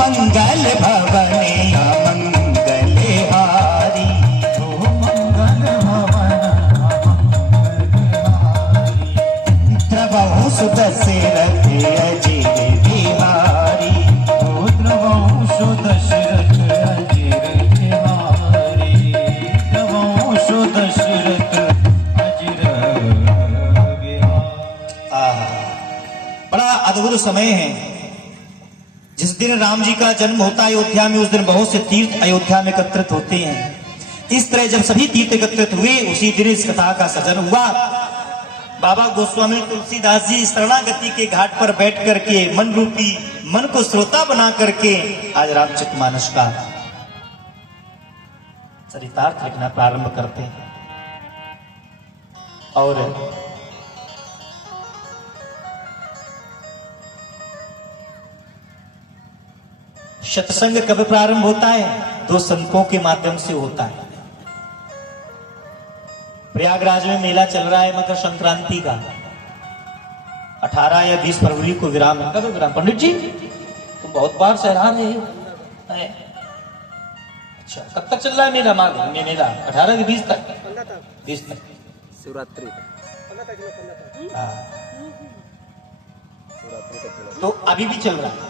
मंगल भवने मंगल हारी, हो मंगल भवन द्रवहु सुदशरथ अजिर बिहारी, हो द्रवंशु दशरथ अजिर बिहारी, द्रवंशु दशरथ अजिर बिहारी। बड़ा अद्भुत समय है। जिस दिन राम जी का जन्म होता है अयोध्या में, उस दिन बहुत से तीर्थ अयोध्या में एकत्रित होते हैं। इस तरह जब सभी तीर्थ एकत्रित हुए, उसी दिन इस कथा का सृजन हुआ। बाबा गोस्वामी तुलसीदास जी शरणागति के घाट पर बैठ करके मन रूपी मन को श्रोता बना करके आज रामचरितमानस का चरितार्थ लिखना प्रारंभ करते हैं। और सत्संग कब प्रारंभ होता है? दो संतों के माध्यम से होता है। प्रयागराज में मेला चल रहा है मकर संक्रांति का, 18 या 20 फरवरी को विराम है। कब विराम? पंडित जी तुम बहुत बार सहरा रहे हो। अच्छा, कब तक चल रहा है मेला? माघ में मेला 18 से 20 तक, 20 तक शिवरात्रि तो अभी भी चल रहा है।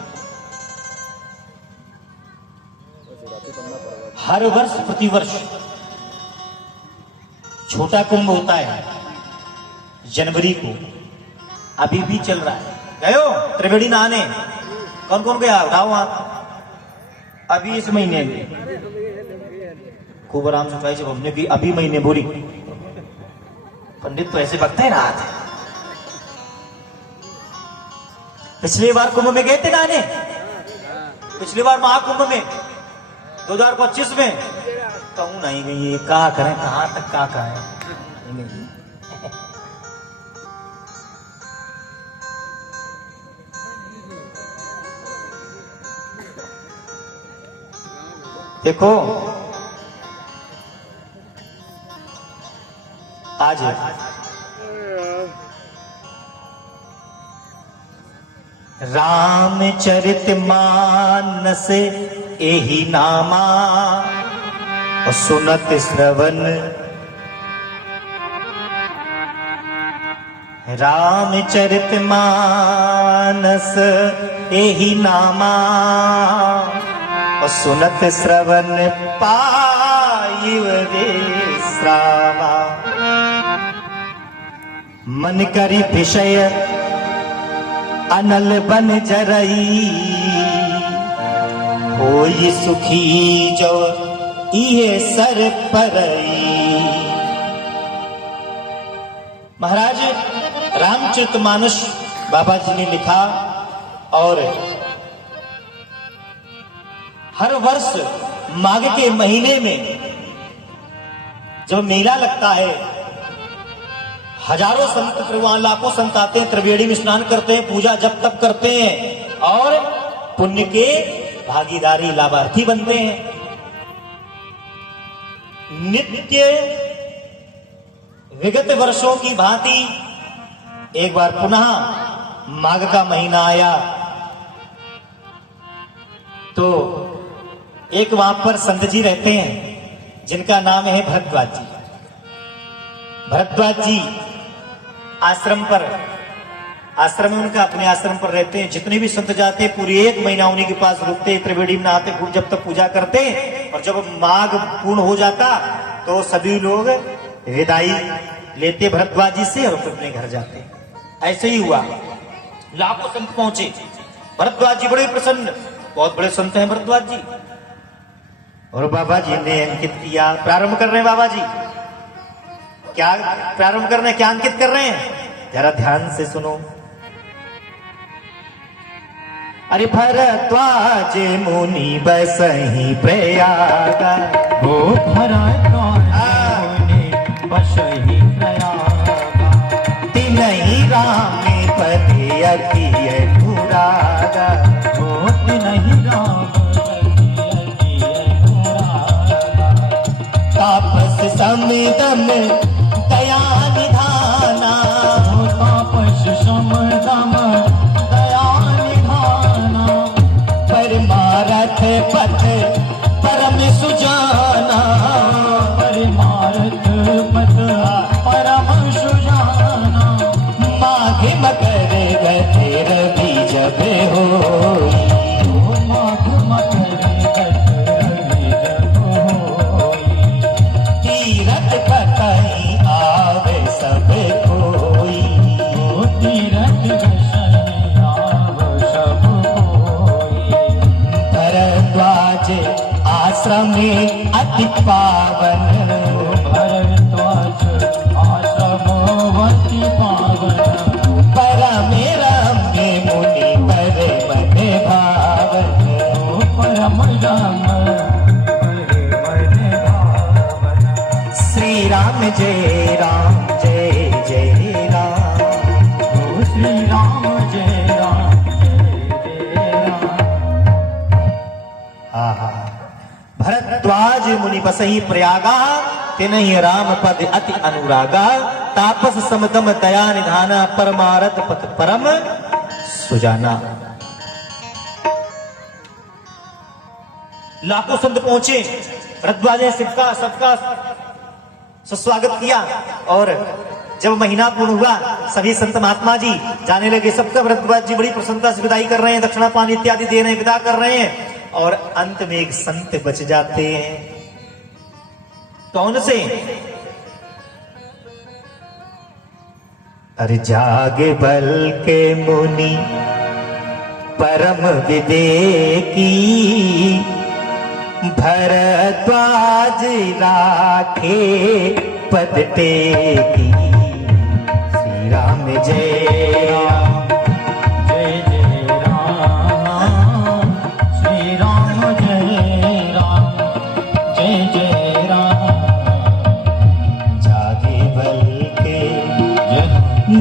हर वर्ष प्रतिवर्ष छोटा कुंभ होता है जनवरी को, अभी भी चल रहा है। गए हो त्रिवेणी नहाने? कौन कौन गया? उठाओ हाथ। अभी इस महीने खूब आराम से भाई, जब हमने भी अभी महीने बोली। पंडित तो ऐसे बकते हैं ना हाथ। पिछली बार कुंभ में गए थे नहाने, पिछली बार महाकुंभ में 2025 में कहूं नहीं गई। कहा करें, कहां तक क्या करें। देखो आज रामचरितमानस एहि नामा और सुनत श्रवण। रामचरितमानस एहि नामा और सुनत श्रवण पाइव विश्रामा। मन करी विषय अनल बन जरई, होई सुखी जो इहे सर परई। महाराज रामचरितमानस बाबा जी ने लिखा और हर वर्ष माघ के महीने में जब मेला लगता है, हजारों संत, लाखों संत आते हैं, त्रिवेणी में स्नान करते हैं, पूजा जप तप करते हैं और पुण्य के भागीदारी लाभार्थी बनते हैं। नित्य विगत वर्षों की भांति एक बार पुनः माघ का महीना आया तो एक वहां पर संत जी रहते हैं जिनका नाम है भरद्वाज जी। भरद्वाज जी आश्रम में उनका अपने आश्रम पर रहते हैं। जितने भी संत जाते पूरी एक महीना उन्हीं के पास रुकते, त्रिवेणी में नहाते, खूब जब तक पूजा करते और जब माघ पूर्ण हो जाता तो सभी लोग विदाई लेते भरद्वाज जी से और अपने घर जाते। ऐसे ही हुआ, लाखों संत पहुंचे। भरद्वाज जी बड़े प्रसन्न, बहुत बड़े संत हैं भरद्वाज जी। और बाबा जी ने अंकित किया, प्रारंभ कर रहे हैं बाबा जी। क्या प्रारंभ कर रहे हैं, क्या अंकित कर रहे हैं, जरा ध्यान से सुनो। अरे भरद्वाज मुनि बसहि प्रयागा, हो भरद्वाज मुनि बसहि प्रयागा। तिनहि राम पति अति अनुरागा, हो तिनहि राम पति अति अनुरागा। तापस समदम दया निधाना, हो तापस समदम दया निधाना। परमार पथ परम सुजाना, परमार्थ पथ परम सुजाना, माघ मकर गते रवि जब होई, माघ मकर गत रवि जब होई, तीरथ कतई आवे सब कोई, तीरथ दर्शन आव सब कोई, भरद्वाज आश्रम अति पावन, भरद्वाज आश्रमवती पावन, परम रम्य मुनि पर मन भावन, परम राम मन भावन, श्री राम जय राम जय जय राम, श्री राम जय राम जय राम। आहा। भरद्वाज मुनि बसहि प्रयागा, तिनहि राम पद अति अनुरागा, तापस समदम दया निधाना, परमारथ पथ परम सुजाना। लाखों संत पहुंचे, भरद्वाज ने सबका सुस्वागत किया, और जब महीना पूर्ण हुआ सभी संत महात्मा जी जाने लगे। सबका भरद्वाज जी बड़ी प्रसन्नता से विदाई कर रहे हैं, दक्षिणा पानी इत्यादि दे रहे हैं, विदा कर रहे हैं, और अंत में एक संत बच जाते हैं। कौन से? अरे जागे बल के मुनि परम विवेकी, भरद्वाज राखे पद टेकी, श्री राम जय राम जय जय राम, श्री राम जय राम जय जय राम।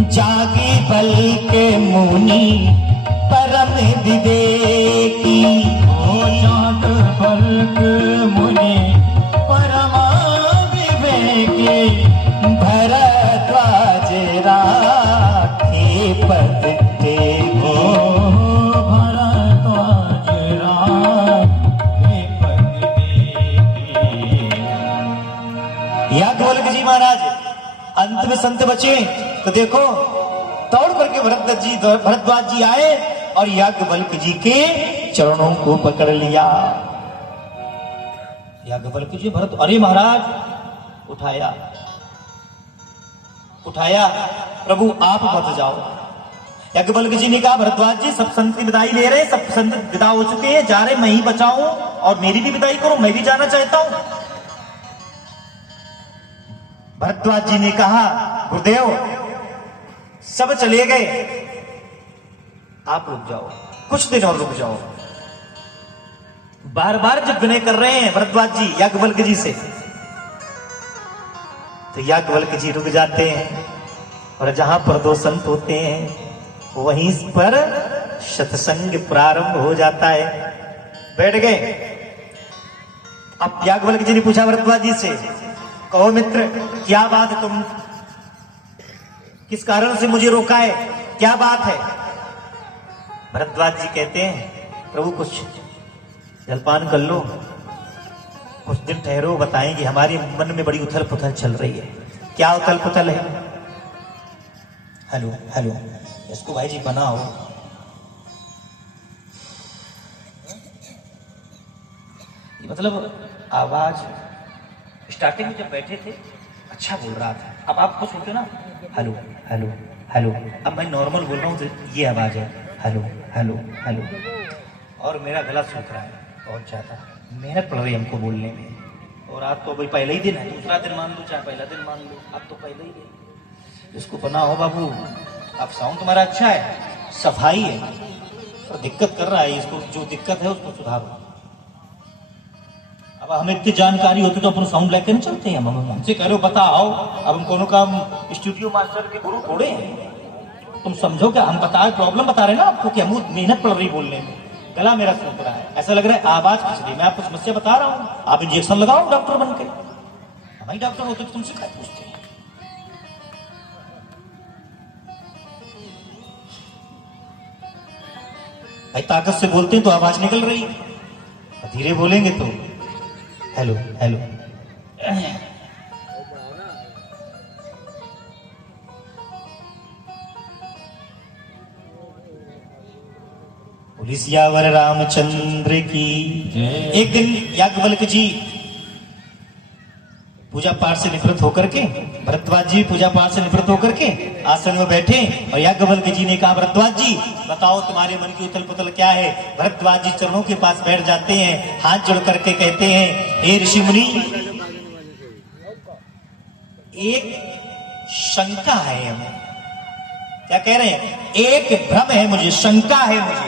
जागे बल के मुनि परम विवेकी, जाग बल के मुनि परम विवेकी, भरद्वाज राखे पद टेकी, भरद्वाज राखे पद टेकी। याज्ञवल्क्य जी महाराज अंत में संत बचे तो देखो दौड़ करके भरद्वाज जी आए और याज्ञवल्क्य जी के चरणों को पकड़ लिया। याज्ञवल्क्य जी अरे महाराज उठाया प्रभु आप मत जाओ। याज्ञवल्क्य जी ने कहा भरद्वाज जी सब संत की विदाई ले रहे, सब संत विदा हो चुके हैं, जा रहे, मैं ही बचाऊं और मेरी भी विदाई करो, मैं भी जाना चाहता हूं। भरद्वाज जी ने कहा गुरुदेव सब चले गए, आप रुक जाओ, कुछ दिन और रुक जाओ। बार बार जब विनय कर रहे हैं भरद्वाज जी याज्ञवल्क्य जी से, तो याज्ञवल्क्य जी रुक जाते हैं, और जहां पर दो संत होते हैं वहीं पर सत्संग प्रारंभ हो जाता है। बैठ गए। अब याज्ञवल्क्य जी ने पूछा भरद्वाज जी से, कहो मित्र क्या बात है, तुम किस कारण से मुझे रोका है, क्या बात है? भरद्वाज जी कहते हैं प्रभु कुछ जलपान कर लो, कुछ दिन ठहरो, बताएंगे, हमारे मन में बड़ी उथल पुथल चल रही है। क्या उथल पुथल है? हेलो हेलो, इसको भाई जी बनाओ। मतलब आवाज स्टार्टिंग में जब बैठे थे अच्छा बोल रहा था, अब आप कुछ होते ना हेलो हेलो हेलो, अब मैं नॉर्मल बोल रहा हूँ तो ये आवाज है हेलो हेलो हेलो, और मेरा गला सूख रहा है बहुत ज्यादा, मेहनत पड़ रही है हमको बोलने में। और आज तो भाई पहले ही दिन है, दूसरा दिन मान लो चाहे पहला दिन मान लो, अब तो पहले ही दिन। इसको बना हो बाबू, अब साउंड तुम्हारा अच्छा है, सफाई है, और दिक्कत कर रहा है, इसको जो दिक्कत है उसको सुधारो। अब हमें इतनी जानकारी होती तो अपन साउंड लेकर नहीं चलते हैं, हम हमसे कह रहे हो बताओ, अब हम कोनो का स्टूडियो मास्टर के गुरु थोड़े हैं, तुम समझो क्या, हम बता प्रॉब्लम बता रहे हैं ना आपको कि हम मेहनत पड़ रही बोलने में, गला मेरा सूख रहा है, ऐसा लग रहा है आवाज कुछ नहीं, मैं आपको समस्या बता रहा हूँ, आप इंजेक्शन लगाओ डॉक्टर बन के। हमारे डॉक्टर होते तो तुमसे क्या पूछते हैं? भाई ताकत से बोलते हैं तो आवाज निकल रही है। धीरे बोलेंगे तो हेलो हेलो। पुलिस यावर रामचंद्र की। जय। एक दिन याज्ञवल्क्य जी पूजा पाठ से निवृत्त होकर के, भरद्वाज जी पूजा पाठ से निवृत्त होकर के आसन में बैठे और याज्ञवल्क्य जी ने कहा, भरद्वाज जी बताओ तुम्हारे मन की उथल पुथल क्या है। भरद्वाज जी चरणों के पास बैठ जाते हैं, हाथ जोड़ करके कहते हैं, हे ऋषि मुनि, एक शंका है हमें। क्या कह रहे हैं? एक भ्रम है मुझे, शंका है मुझे।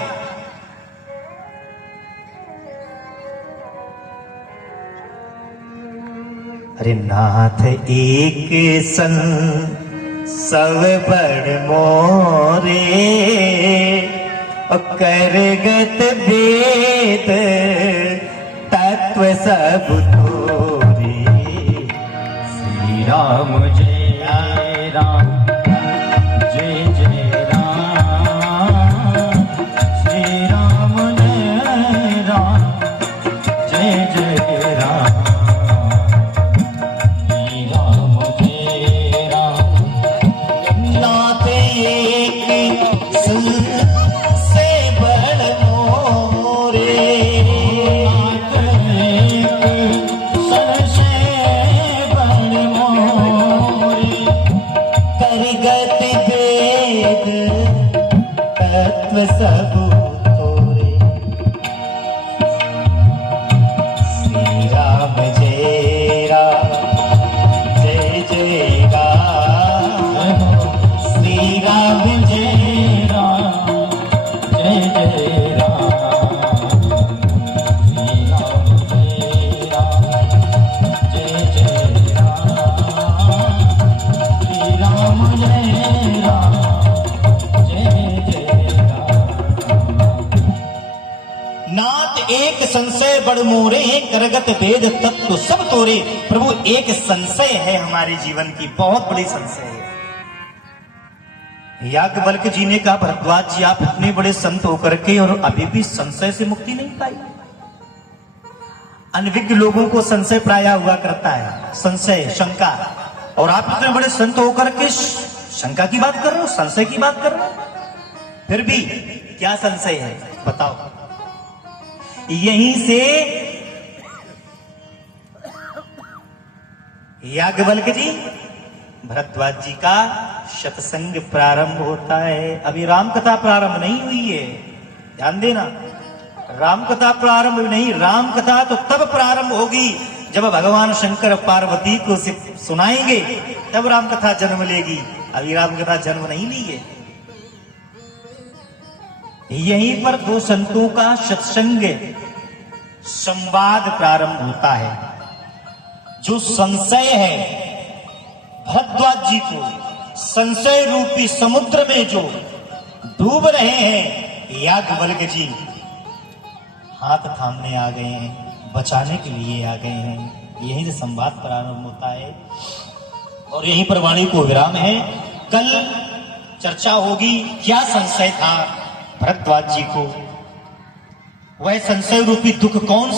अरे नाथ एक सन सब बड़ मोरे, करगत वेद तत्व सब तोरे। श्री राम जय राम, जय जय राम। श्री राम जय राम, जय जय राम। श्री राम जय राम। नाथ एक सन से बड़ मोरे, नाथ एक सन से बड़ मोरे। करगत वेद तत्व सब तोरे। श्री राम जय राम, जय जय राम। श्री राम जय राम, जय जय राम। श्री राम जय राम, जय जय राम। श्री राम जय राम, जय जय राम। नाथ एक संशय बड़ मोरे, करगत वेद तत्व सब तोरे। प्रभु एक संशय है हमारे जीवन की, बहुत बड़ी संशय है। याज्ञवल्क्य जी ने कहा, भरद्वाज जी आप इतने बड़े संत होकर के और अभी भी संशय से मुक्ति नहीं पाई। अनविज्ञ लोगों को संशय प्रायः हुआ करता है, संशय शंका, और आप इतने बड़े संत होकर के शंका की बात कर रहे हो, संशय की बात कर रहे हो। फिर भी क्या संशय है बताओ। यहीं से याज्ञवल्क्य जी भरद्वाज जी का सत्संग प्रारंभ होता है। अभी राम कथा प्रारंभ नहीं हुई है, ध्यान देना। राम कथा प्रारंभ नहीं, राम कथा तो तब प्रारंभ होगी जब भगवान शंकर पार्वती को सुनाएंगे, तब राम कथा जन्म लेगी। अभी राम कथा जन्म नहीं ली है। यहीं पर दो संतों का सत्संग संवाद प्रारंभ होता है। जो संशय है भरद्वाज जी को, संशय रूपी समुद्र में जो डूब रहे हैं, याज्ञवल्क्य जी हाथ थामने आ गए हैं, बचाने के लिए आ गए हैं। यहीं से संवाद प्रारंभ होता है और यहीं पर वाणी को विराम है। कल चर्चा होगी क्या संशय था भरद्वाज जी को, वह संशय रूपी दुख कौन सा